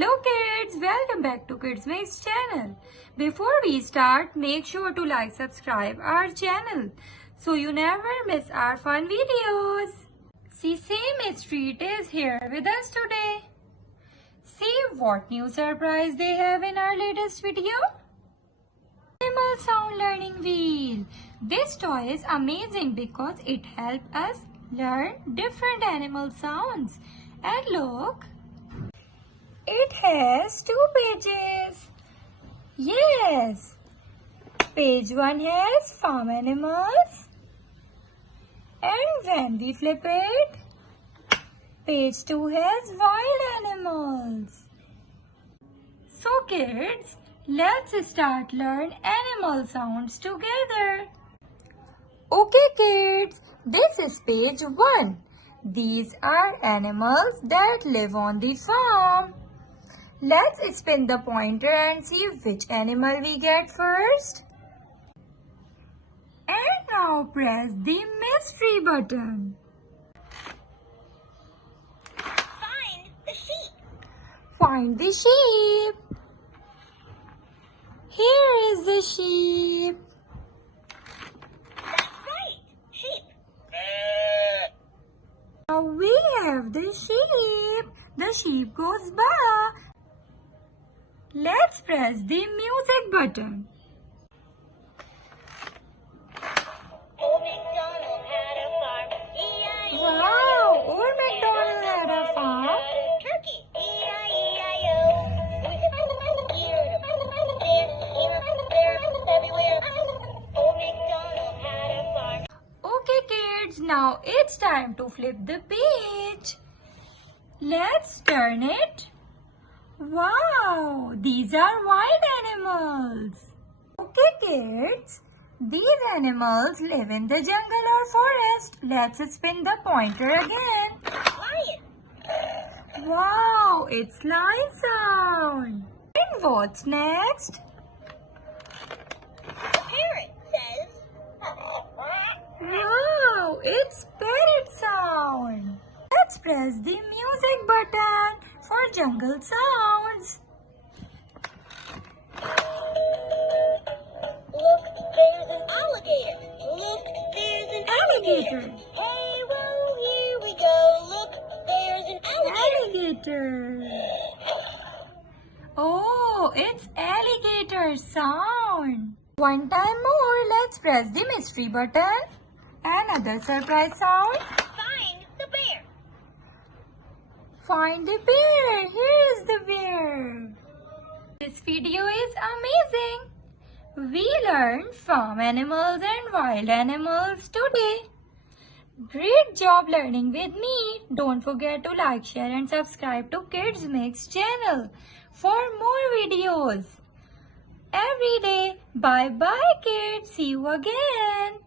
Hello kids, welcome back to Kids Mix channel. Before we start, make sure to like, subscribe our channel so you never miss our fun videos. Sesame Street is here with us today. See what new surprise they have in our latest video. Animal sound learning wheel. This toy is amazing because it helps us learn different animal sounds. And look, it has 2 pages. Yes. Page 1 has farm animals. And when we flip it, page 2 has wild animals. So kids, let's start learn animal sounds together. Okay kids, this is page 1. These are animals that live on the farm. Let's spin the pointer and see which animal we get first. And now press the mystery button. Find the sheep. Find the sheep. Here is the sheep. That's right, sheep. Now we have the sheep. The sheep goes by. Let's press the music button. Old MacDonald had a farm. E-I-E-I-O. Wow, Old MacDonald had a farm. Had a turkey. E-I-E-I-O. Here, there, everywhere. Old MacDonald had a farm. Okay kids, now it's time to flip the page. Let's turn it. Wow, these are wild animals. Okay kids, these animals live in the jungle or forest. Let's spin the pointer again. Lion. Wow, it's lion sound. And what's next? The parrot says. Wow, it's parrot sound. Let's press the music button for jungle sounds. Look, there's an alligator. Look, there's an Alligator. Hey, whoa, here we go. Look, there's an alligator. Alligator. Oh, it's alligator sound. One time more, let's press the mystery button. Another surprise sound. Find the bear. Find the bear. Here is the bear. This video is amazing. We learned farm animals and wild animals today. Great job learning with me. Don't forget to like, share and subscribe to Kids Mix channel for more videos every day. Bye bye kids. See you again.